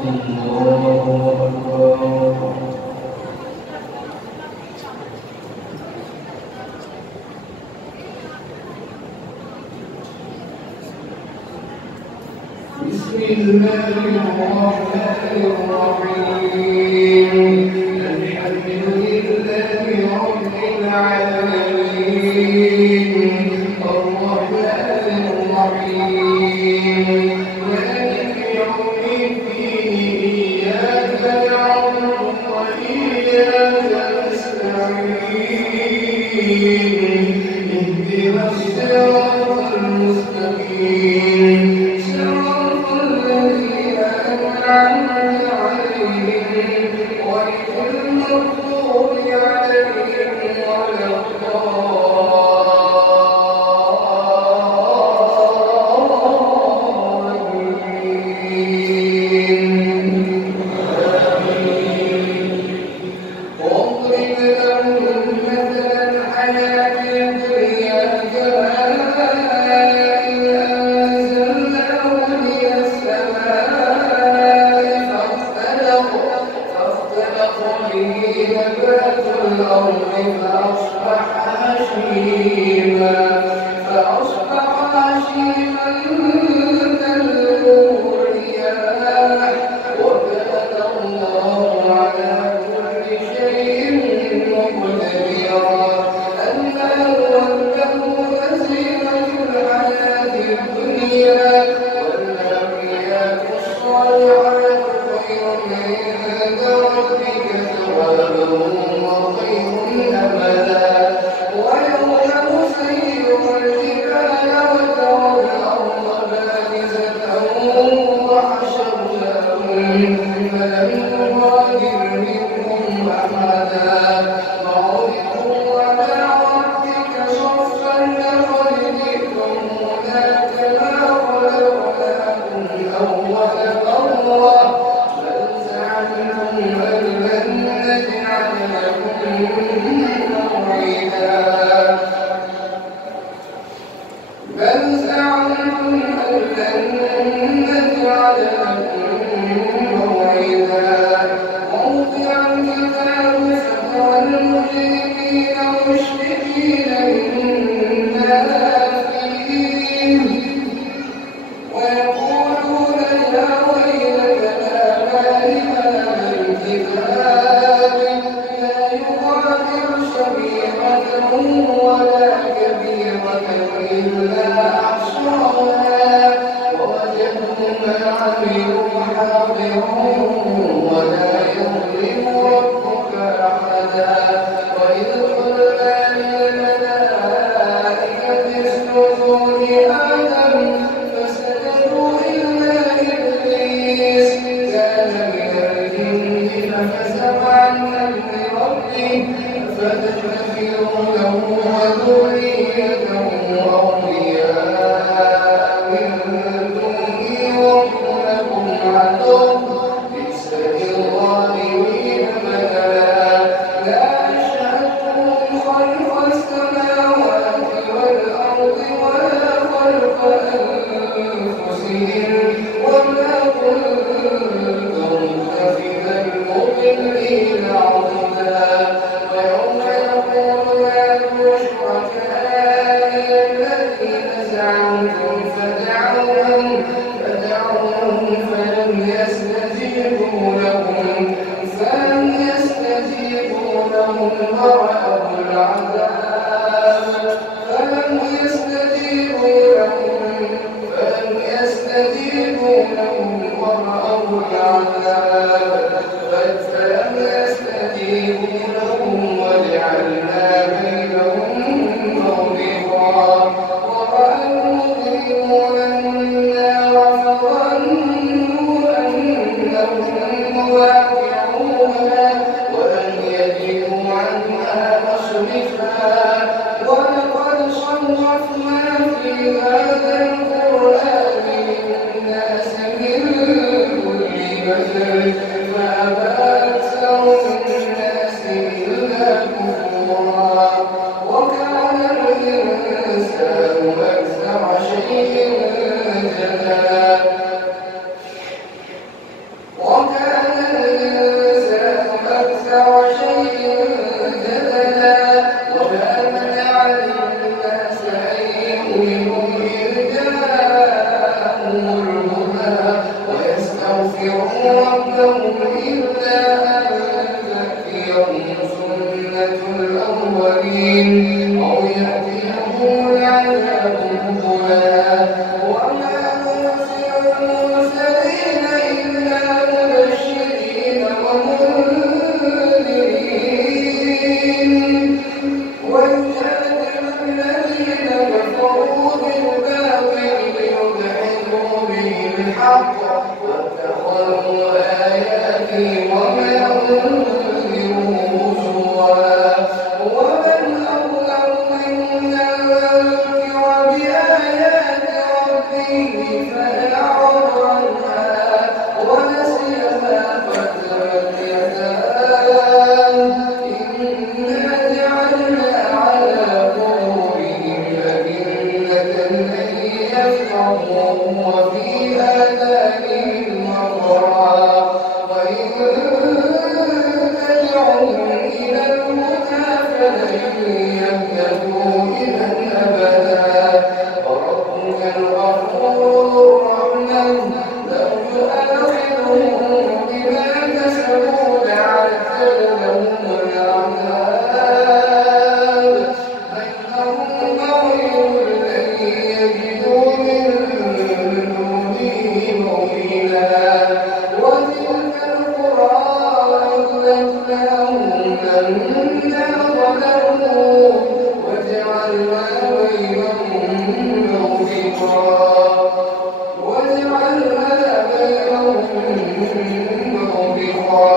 بسم الله الرحمن الرحيم الحمد لله رب العالمين الرحمن الرحيم مالك يوم الدين إياك نعبد وإياك نستعين اهدنا الصراط المستقيم جاءهم الهدى ويستغفروا ربهم إلا أن تأتيهم سنة الأولين أو يأتيهم العذاب قبلا وما نرسل المرسلين إلا مبشرين ومنذرين ويجادل الذين كفروا بالباطل ليدحضوا به الحق واتخذوا آياتي وما أنذروا هزوا ومن أظلم ممن ذكر بآيات ربه فأعرض عنها ونسي ما قدمت يداه إنا جعلنا على قلوبهم أكنة أن يفقهوه وفي آذانهم وقرا وإن تدعوهم إلى الهدى فلن يهتدوا إذا أبدا وربك الغفور الرحمن لو يؤاخذهم بما كسبوا لعجل لهم العذاب بل لهم موعد لن يجدوا من دونه موئلا وتلك القرى أهلكناهم لما ظلموا وجعلنا بينهم موبقا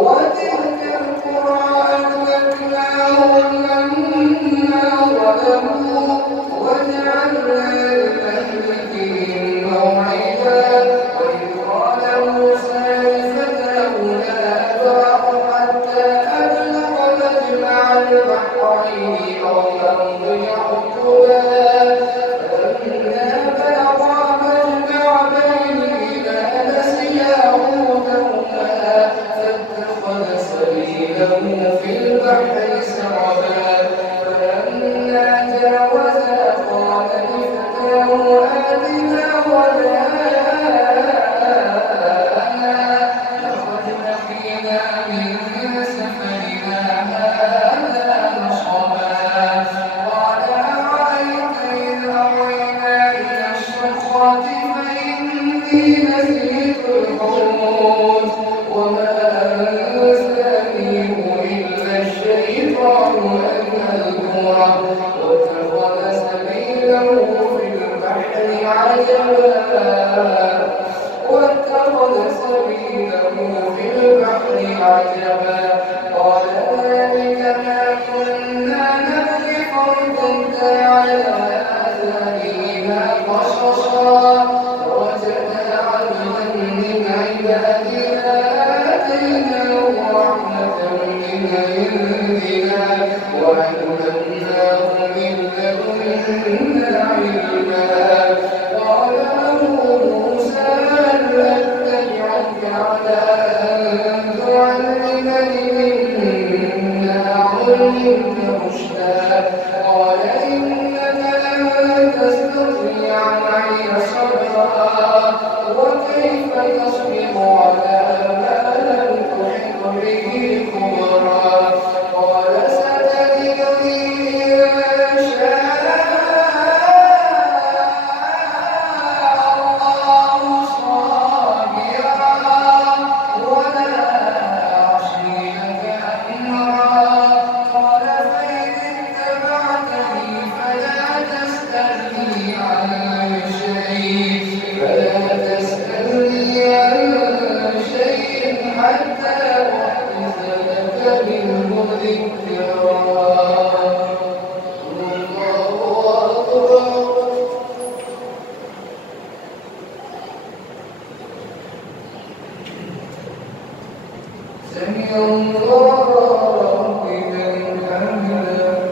وتلك القرى أهلكناهم لما ظلموا وجعلنا لمهلكهم موعدا وإذ قال موسى لفتاه لا أبرح حتى أبلغ مجمع البحرين أو أمضي حقبا فلما بلغا مجمع بينهما نسيا حوتهما فاتخذ سبيله في البحر سربا فلما جاوزا قال لفتاه آتنا غداءنا لقد لقينا من سفرنا هذا نصبا قال أرأيت إذ أوينا إلى الصخرة فإني نسيت الحوت وما أنسانيه إلا الشيطان أن أذكره واتخذ سبيله في البحر عجبا قال ذلك ما كنا نبغي فارتدا على آثارهما قصصا فوجدا عبدا من عبادنا آتيناه رحمة من عندنا وعلمناه من لدنا علما قال له موسى هل أتبعك على أن تعلمني مما علمت رشدا قال إنك لن تستطيع معي صبرا وكيف تصبر على ما لم تحط به خبرا قال ستجدني إن شاء الله صابرا ولا أعصي لك أمرا قال فإن اتبعتني فلا تسألني عن شيء حتى أحدث لك منه ذكرا الله أكبر سمع الله لمن حمده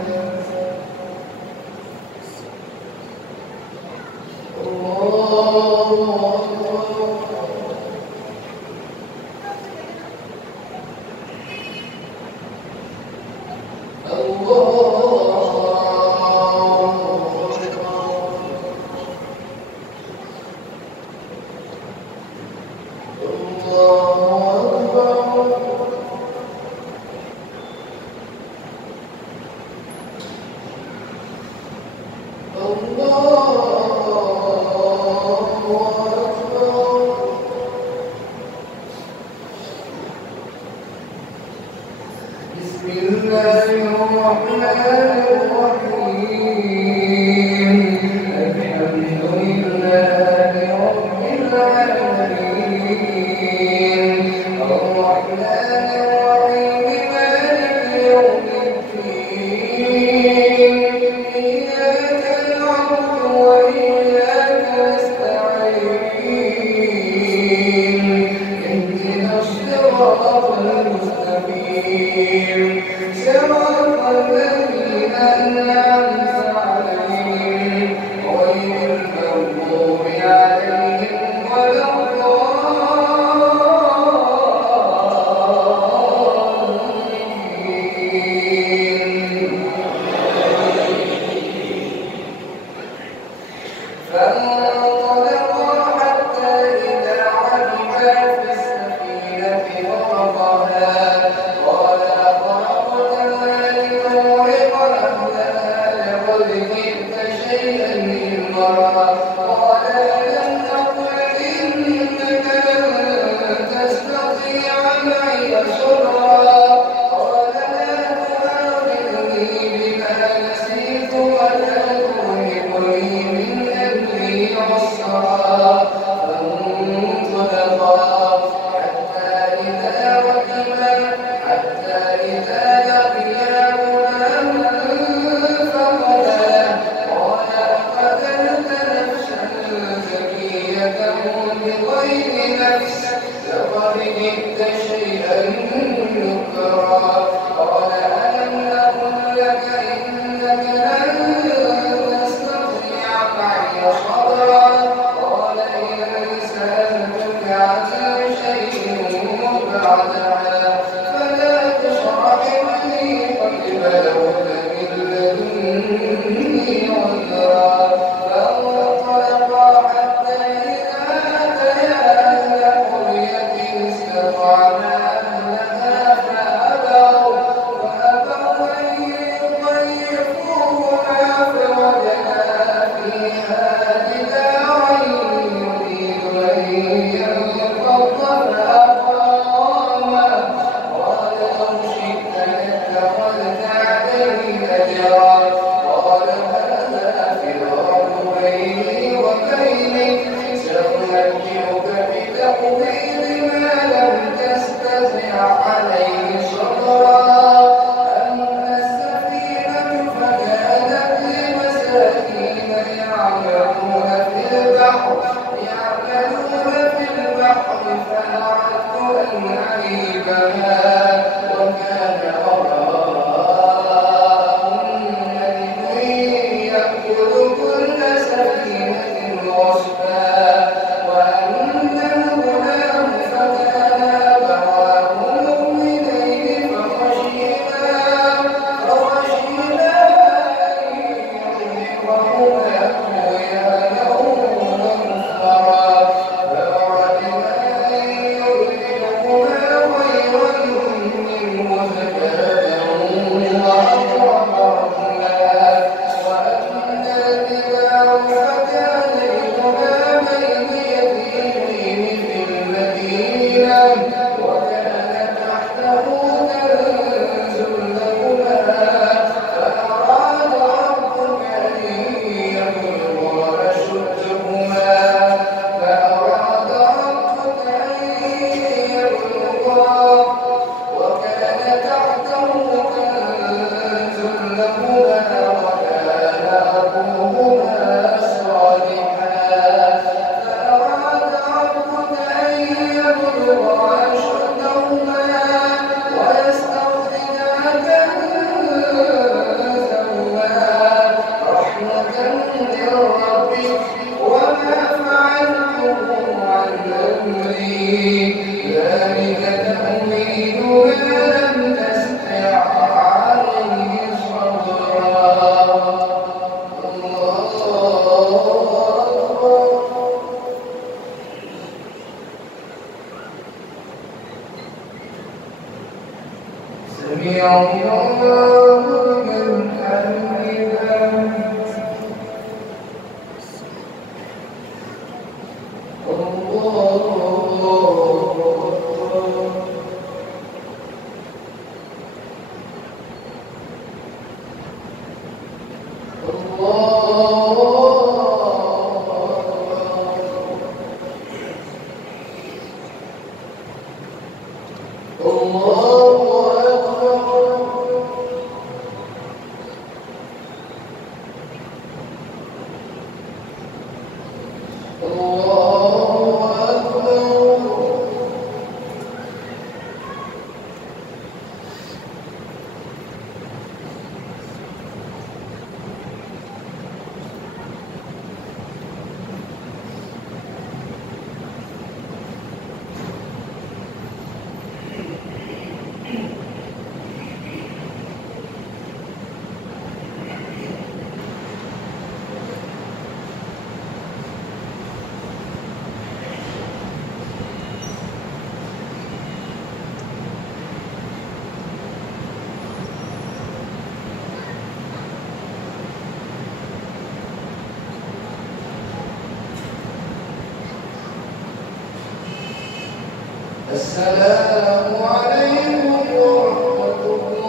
السلام عليكم ورحمة الله.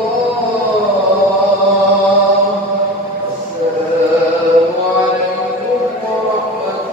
السلام عليكم ورحمة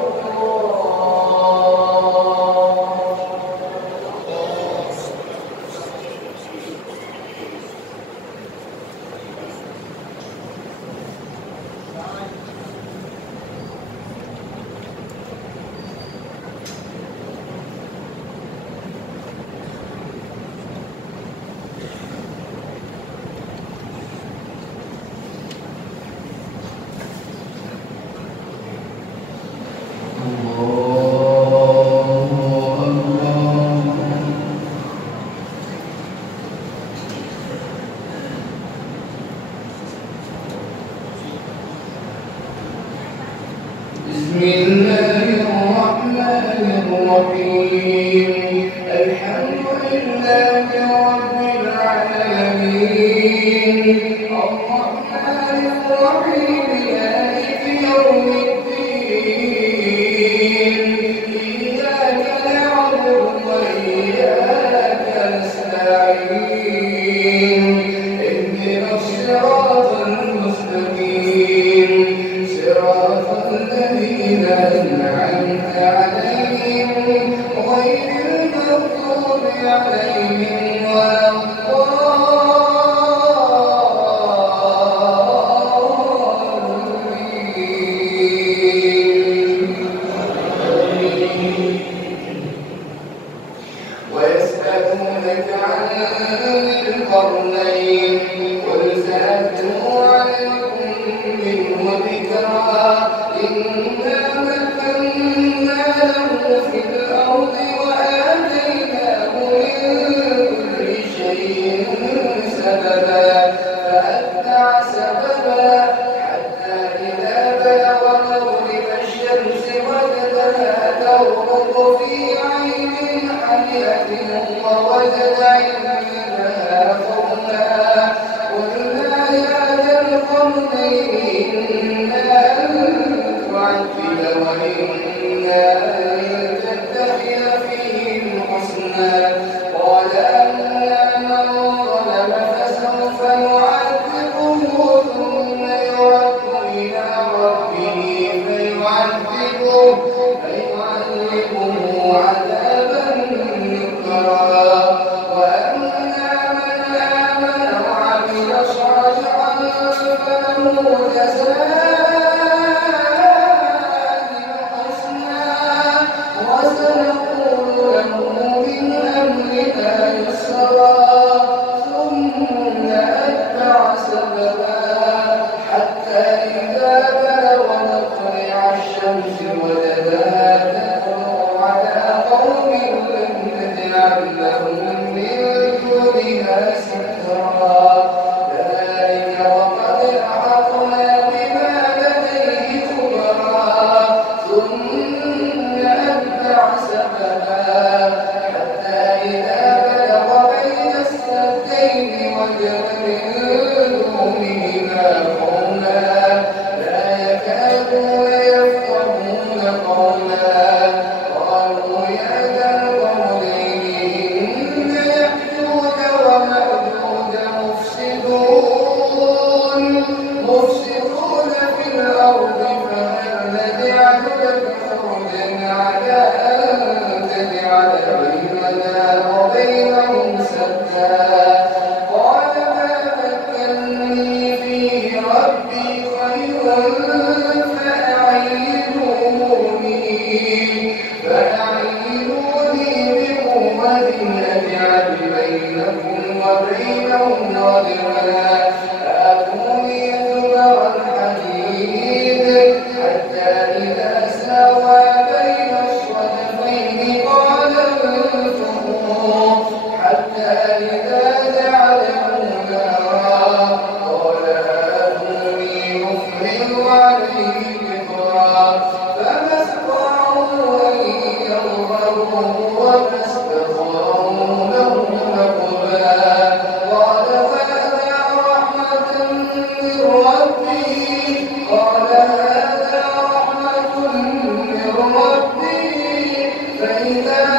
بسم الله الرحمن الرحيم. الحمد لله رب العالمين، الرحمن الرحيم، مالك يوم الدين. إياك نعبد وإياك نستعين، اهدنا الصراط المستقيم، صراط الذين أنعمت عليهم غير المغضوب عليهم ولا الضالين. ويسألونك عن ذي القرنين، قل سأتلو عليكم منه ذكرا. إنا مكنا له في الأرض وآتيناه من كل شيء سببا، فأتبع سببا حتى إذا بلغ مغرب الشمس وجدها تغرب في عين حمئة ووجد عندها قوما. قلنا يا ذا القرنين تعذب وإنا أن تتخذ فيهم حسنا. قال أما من ظلم فسوف نعذبه ثم يرد إلى ربه فيعذبه عذابا نكرا. وأما من آمن وعمل صالحا فله جزاء فإذا